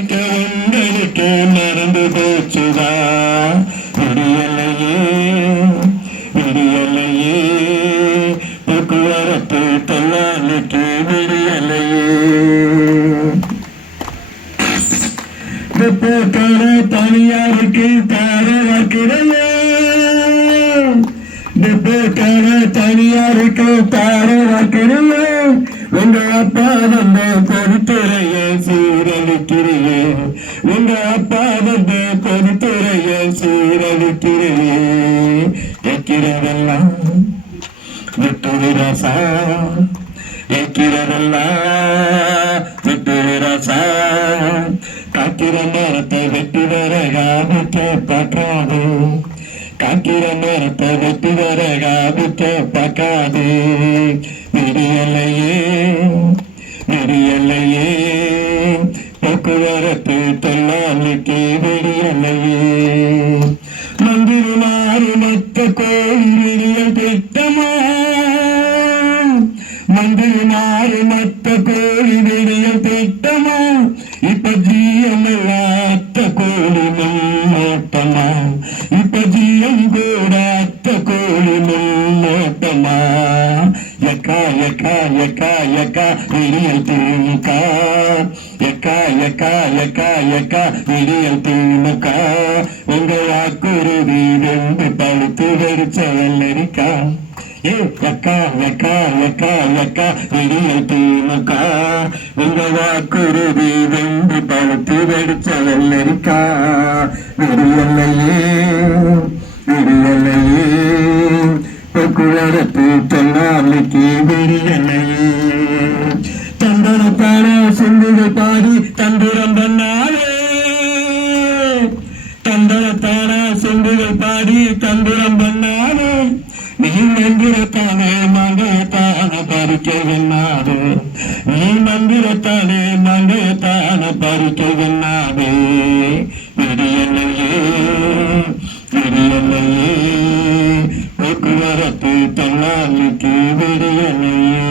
உங்களுக்கு மறந்து போச்சுதா? விடியலையே விடியலையே போக்குவரத்து தொழிலாளிக்கு விடியலையே. போக்கான தனியாருக்கு தார வைக்கிறையே. போக்கான தனியாருக்கு தார வைக்கிறையே. உங்க அப்பா வந்து பொறுத்துறைய சீரழிக்கிறையே. உங்க அப்பா வந்து பொறுத்துறைய சீரழிக்கிறையே. எக்கிறதெல்லாம் விட்டு விரசா, எக்கிறதெல்லாம் விட்டு விரசா. காக்கிற நேரத்தை வெட்டி வரகாபிக்க பார்க்காது. காக்கிற நேரத்தை வெட்டி வரகாபிக்க பார்க்காது. விடியலையே விடியலையே போக்குவரத்து தொழிலாளிக்கு விடியலையே. மந்திரி மாறி மத்த கோயில் விடியல் திட்டமா. மந்திரி மாறி மத்த கோயில் விடியல் திட்டமா. இப்ப ஜிஎம் அத்த கோழி முன்னோட்டமா. இப்ப ஜிஎம் கூட அத்த கோழி முன்னோட்டமா. எக்கா எக்கா எக்கா எக்கா விடியல் திமுக. எக்கா எக்கா எக்கா எக்கா விடியல் திமுக. உங்க வாக்குறுதி வெந்து பழுத்து வெறிச்ச வெள்ளரிக்கா. ஏ எக்கா எக்கா எக்கா எக்கா விடியல் திமுக. உங்க வாக்குறுதி வெந்து பழுத்து வெறிச்ச வெள்ளரிக்கா. விடியலையே விடியலையே போக்குவரத்து தொழிலாளிக்கு விடியலையே. தந்தனத்தான சிந்துகள் பாடி தந்திரம் பண்ணாலே. தந்தனத்தான சிந்துகள் பாடி தந்திரம் பண்ணாலே. நீ மந்திரத்தானே மங்கத்தான பறிக்க வெண்ணாது. நீ மந்திரத்தானே மங்கத்தான பறிக்க வெண்ணாது. விடியலையே விடியலையே போக்குவரத்து தொழிலாளிக்கு விடியலையே.